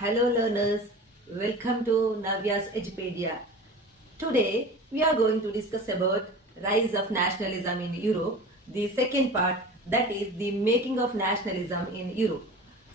Hello learners, welcome to Navya's Edupedia. Today we are going to discuss about rise of nationalism in Europe, the second part, that is the making of nationalism in Europe.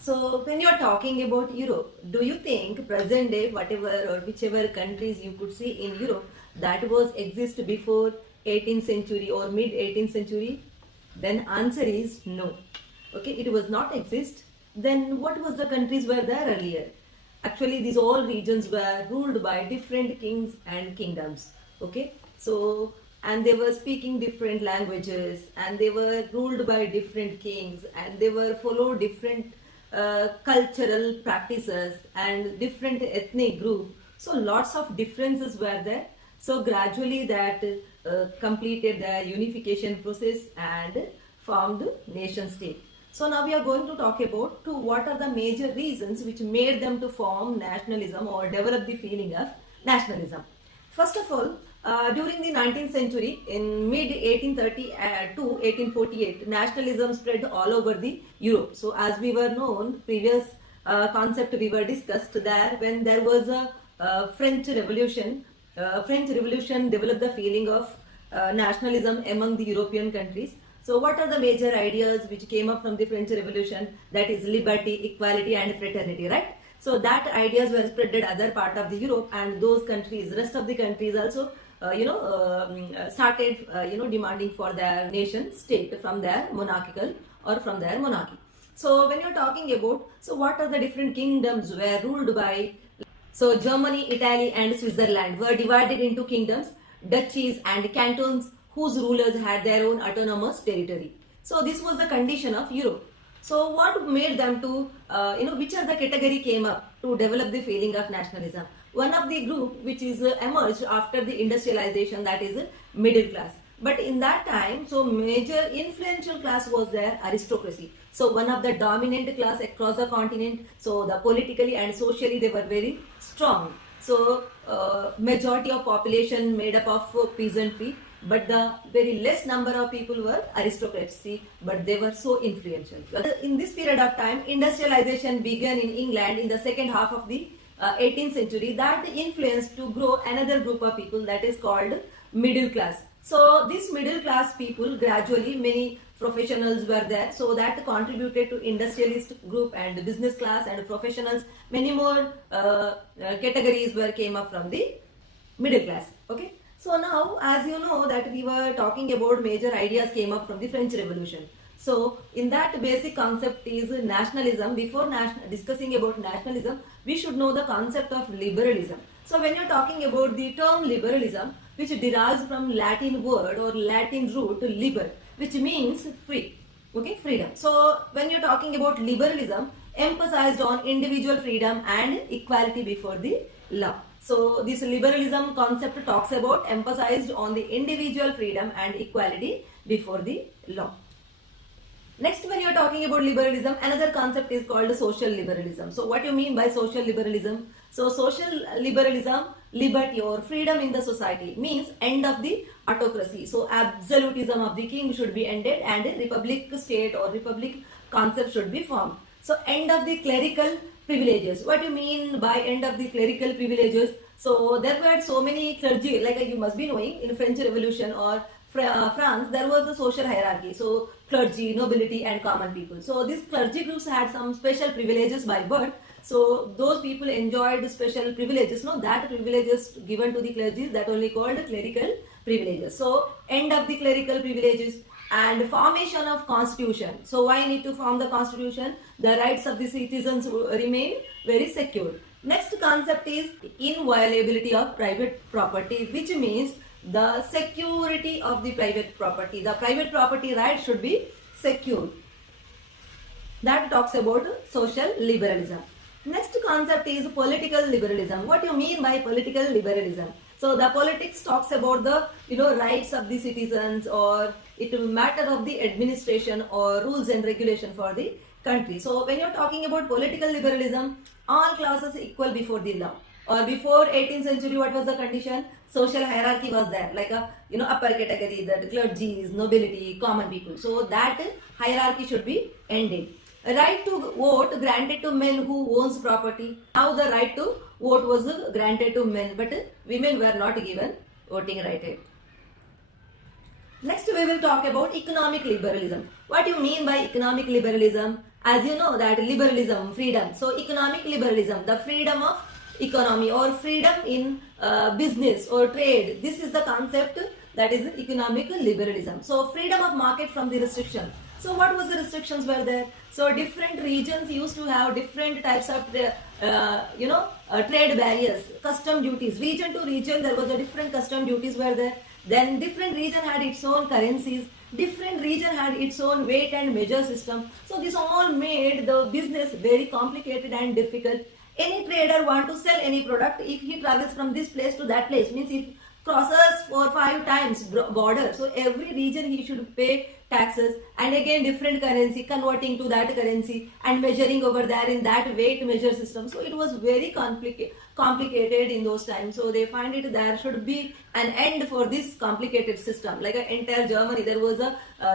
So when you are talking about Europe, do you think present day whatever or whichever countries you could see in Europe that was exist before 18th century or mid 18th century? Then answer is no. Okay, it was not exist. Then what was the countries were there earlier? Actually these all regions were ruled by different kings and kingdoms. Okay, so and they were speaking different languages and they were ruled by different kings and they were followed different cultural practices and different ethnic group. So lots of differences were there. So gradually that completed the unification process and formed nation state. So now we are going to talk about what are the major reasons which made them to form nationalism or develop the feeling of nationalism. First of all, during the 19th century, in mid 1830 to 1848, nationalism spread all over the Europe. So as we were known, previous concept we were discussed there, when there was a French Revolution. French Revolution developed the feeling of nationalism among the European countries. So what are the major ideas which came up from the French Revolution? That is liberty, equality and fraternity, right? So that ideas were spread at other part of the Europe, and those countries, rest of the countries also started demanding for their nation state from their monarchical or from their monarchy. So when you're talking about, so what are the different kingdoms were ruled by? So Germany, Italy and Switzerland were divided into kingdoms, duchies and cantons, whose rulers had their own autonomous territory. So this was the condition of Europe. So what made them to, which are the category came up to develop the feeling of nationalism? One of the group which is emerged after the industrialization, that is middle class. But in that time, so major influential class was their aristocracy. So one of the dominant class across the continent. So the politically and socially they were very strong. So majority of population made up of peasantry, but the very less number of people were aristocracy, but they were so influential. In this period of time, industrialization began in England in the second half of the 18th century. That influenced to grow another group of people that is called middle class. So this middle class people, gradually many professionals were there, so that contributed to industrialist group and business class and professionals. Many more categories were came up from the middle class. Okay. So now, as you know that we were talking about major ideas came up from the French Revolution. So in that basic concept is nationalism. Before discussing about nationalism, we should know the concept of liberalism. So when you're talking about the term liberalism, which derives from Latin word or Latin root liber, which means free, okay, freedom. So when you're talking about liberalism, emphasized on individual freedom and equality before the law. So this liberalism concept talks about emphasized on the individual freedom and equality before the law. Next, when you are talking about liberalism, another concept is called social liberalism. So what you mean by social liberalism? So social liberalism, liberty or freedom in the society, means end of the autocracy. So absolutism of the king should be ended and a republic state or republic concept should be formed. So end of the clerical privileges. What do you mean by end of the clerical privileges? So there were so many clergy, like you must be knowing, in French Revolution or France, there was a social hierarchy. So clergy, nobility and common people. So these clergy groups had some special privileges by birth. So those people enjoyed special privileges. No, that privileges given to the clergy, that only called clerical privileges. So end of the clerical privileges and formation of constitution. So why need to form the constitution? The rights of the citizens remain very secure. Next concept is inviolability of private property, which means the security of the private property. The private property right should be secure. That talks about social liberalism. Next concept is political liberalism. What do you mean by political liberalism? So the politics talks about the rights of the citizens, or it will matter of the administration or rules and regulation for the country. So when you're talking about political liberalism, all classes equal before the law. Or before 18th century, what was the condition? Social hierarchy was there, like a upper category, that clergy, nobility, common people. So that hierarchy should be ended. Right to vote granted to men who owns property. Now the right to vote was granted to men, but women were not given voting right. Next we will talk about economic liberalism. What do you mean by economic liberalism? As you know that liberalism, freedom. So economic liberalism, the freedom of economy or freedom in business or trade. This is the concept that is economic liberalism. So freedom of market from the restriction. So what was the restrictions were there? So different regions used to have different types of trade barriers, custom duties. Region to region there was a different custom duties were there. Then different region had its own currencies. Different region had its own weight and measure system. So this all made the business very complicated and difficult. Any trader want to sell any product, if he travels from this place to that place, means he crosses 4 or 5 times border. So every region he should pay taxes, and again different currency, converting to that currency and measuring over there in that weight measure system. So it was very complicated in those times. So they find it there should be an end for this complicated system. Like entire Germany, there was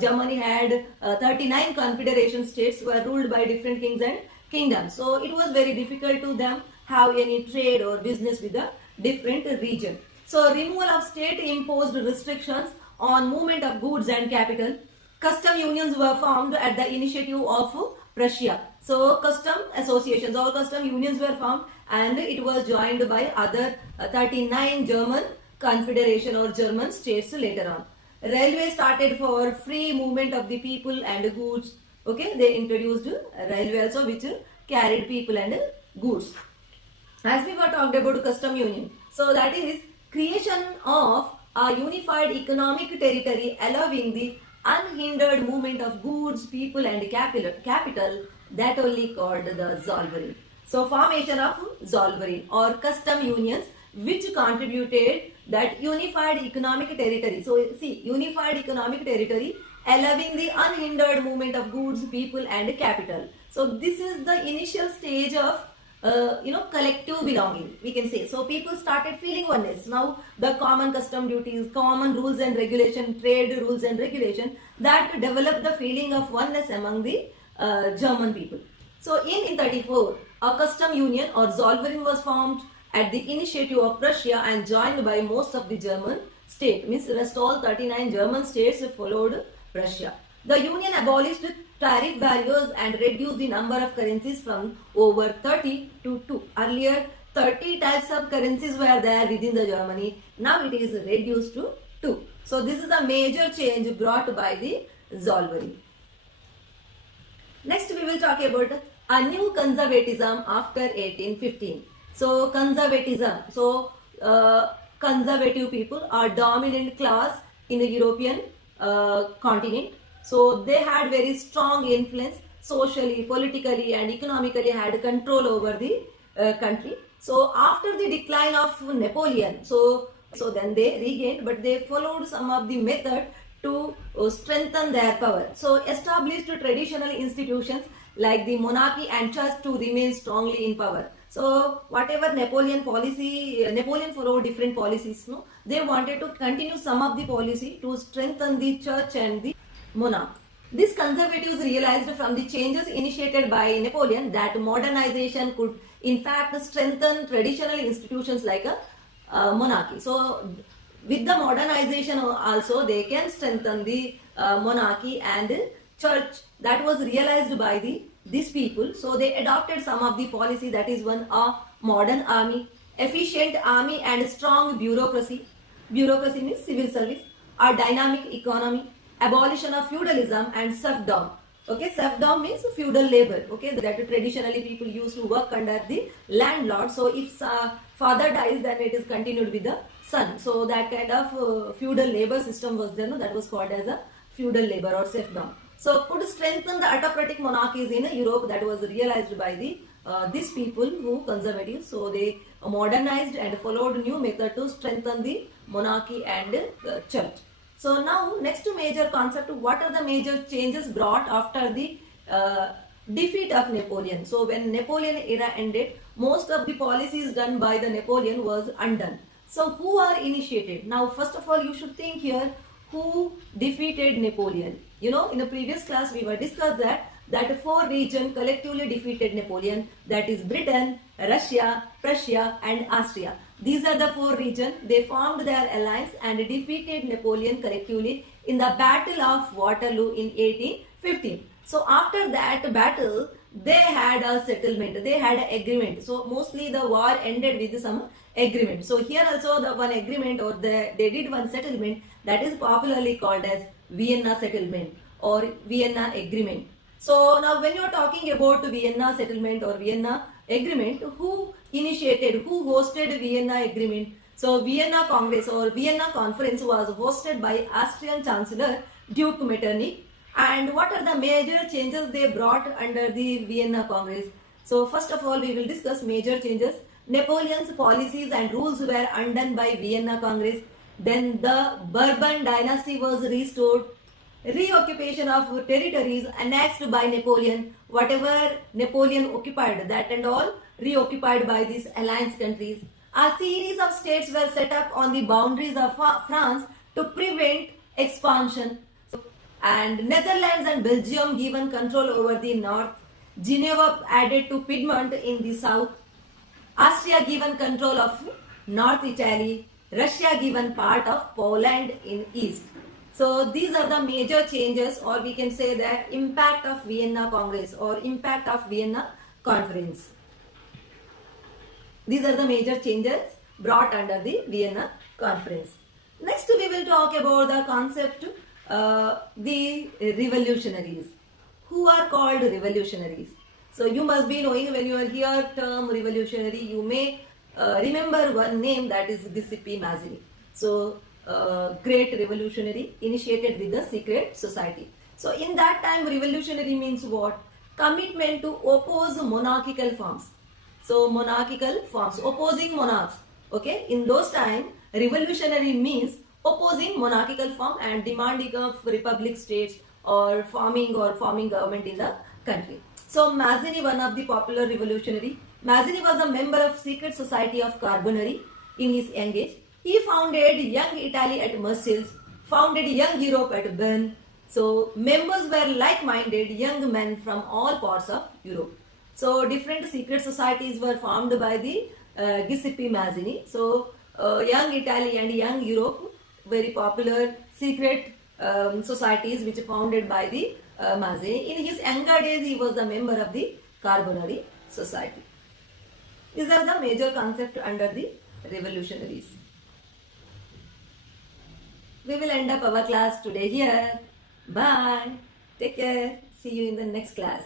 Germany had 39 confederation states were ruled by different kings and kingdoms. So it was very difficult to them have any trade or business with a different region. So removal of state imposed restrictions on movement of goods and capital. Custom unions were formed at the initiative of Prussia. So custom associations or custom unions were formed, and it was joined by other 39 German confederation or German states later on. Railway started for free movement of the people and goods. Okay, they introduced railway also, which carried people and goods. As we were talked about custom union, so that is creation of a unified economic territory allowing the unhindered movement of goods, people and capital, that only called the Zollverein. So formation of Zollverein or custom unions which contributed that unified economic territory. So see, unified economic territory allowing the unhindered movement of goods, people and capital. So this is the initial stage of collective belonging, we can say. So people started feeling oneness. Now the common custom duties, common rules and regulation, trade rules and regulation, that developed the feeling of oneness among the German people. So in 1934, a custom union or Zollverein was formed at the initiative of Prussia and joined by most of the German states. Means rest all 39 German states followed Prussia. The union abolished tariff barriers and reduced the number of currencies from over 30 to 2. Earlier 30 types of currencies were there within the Germany. Now it is reduced to 2. So this is a major change brought by the Zollverein. Next we will talk about a new conservatism after 1815. So conservatism. So conservative people are dominant class in the European continent. So they had very strong influence socially, politically and economically, had control over the country. So after the decline of Napoleon, so then they regained, but they followed some of the method to strengthen their power. So established traditional institutions like the monarchy and church to remain strongly in power. So whatever Napoleon followed different policies. No, they wanted to continue some of the policy to strengthen the church and the monarch. These conservatives realized from the changes initiated by Napoleon that modernization could in fact strengthen traditional institutions like a monarchy. So with the modernization also they can strengthen the monarchy and church. That was realized by these people. So they adopted some of the policy, that is one, a modern army, efficient army and strong bureaucracy. Bureaucracy means civil service, a dynamic economy, abolition of feudalism and serfdom. Okay, serfdom means feudal labor. Okay, that traditionally people used to work under the landlord. So if father dies, then it is continued with the son. So that kind of feudal labor system was there. No? That was called as a feudal labor or serfdom. So could strengthen the autocratic monarchies in Europe. That was realized by these people who conservative. So they modernized and followed new method to strengthen the monarchy and church. So now next major concept, what are the major changes brought after the defeat of Napoleon. So when Napoleon era ended, most of the policies done by the Napoleon was undone. So who are initiated? Now first of all you should think here, who defeated Napoleon? You know, in the previous class we were discussed that that four regions collectively defeated Napoleon, that is Britain, Russia, Prussia and Austria. These are the four regions. They formed their alliance and defeated Napoleon collectively in the Battle of Waterloo in 1815. So after that battle, they had a settlement, they had an agreement. So mostly the war ended with some agreement. So here also the one agreement, or they did one settlement, that is popularly called as Vienna settlement or Vienna agreement. So now when you are talking about Vienna settlement or Vienna agreement, who initiated, who hosted Vienna agreement? So Vienna Congress or Vienna Conference was hosted by Austrian Chancellor Duke Metternich. And what are the major changes they brought under the Vienna Congress? So first of all, we will discuss major changes. Napoleon's policies and rules were undone by Vienna Congress. Then the Bourbon dynasty was restored. Reoccupation of territories annexed by Napoleon, whatever Napoleon occupied, that and all reoccupied by these alliance countries. A series of states were set up on the boundaries of France to prevent expansion. And Netherlands and Belgium given control over the north. Geneva added to Piedmont in the south. Austria given control of North Italy. Russia given part of Poland in east. So these are the major changes, or we can say the impact of Vienna Congress or impact of Vienna Conference. These are the major changes brought under the Vienna Conference. Next we will talk about the concept, the revolutionaries. Who are called revolutionaries? So you must be knowing, when you hear term revolutionary, you may remember one name, that is Giuseppe Mazzini. So great revolutionary, initiated with the secret society. So in that time, revolutionary means what? Commitment to oppose monarchical forms. So monarchical forms, opposing monarchs. Okay, in those time, revolutionary means opposing monarchical form and demanding of republic states or forming government in the country. So Mazzini, one of the popular revolutionary. Mazzini was a member of secret society of Carbonari in his young age. He founded Young Italy at Marseille, founded Young Europe at Bern. So members were like-minded young men from all parts of Europe. So different secret societies were formed by the Giuseppe Mazzini. So Young Italy and Young Europe, very popular secret societies which founded by the Mazzini. In his younger days, he was a member of the Carbonari Society. These are the major concepts under the revolutionaries. We will end up our class today here. Bye. Take care. See you in the next class.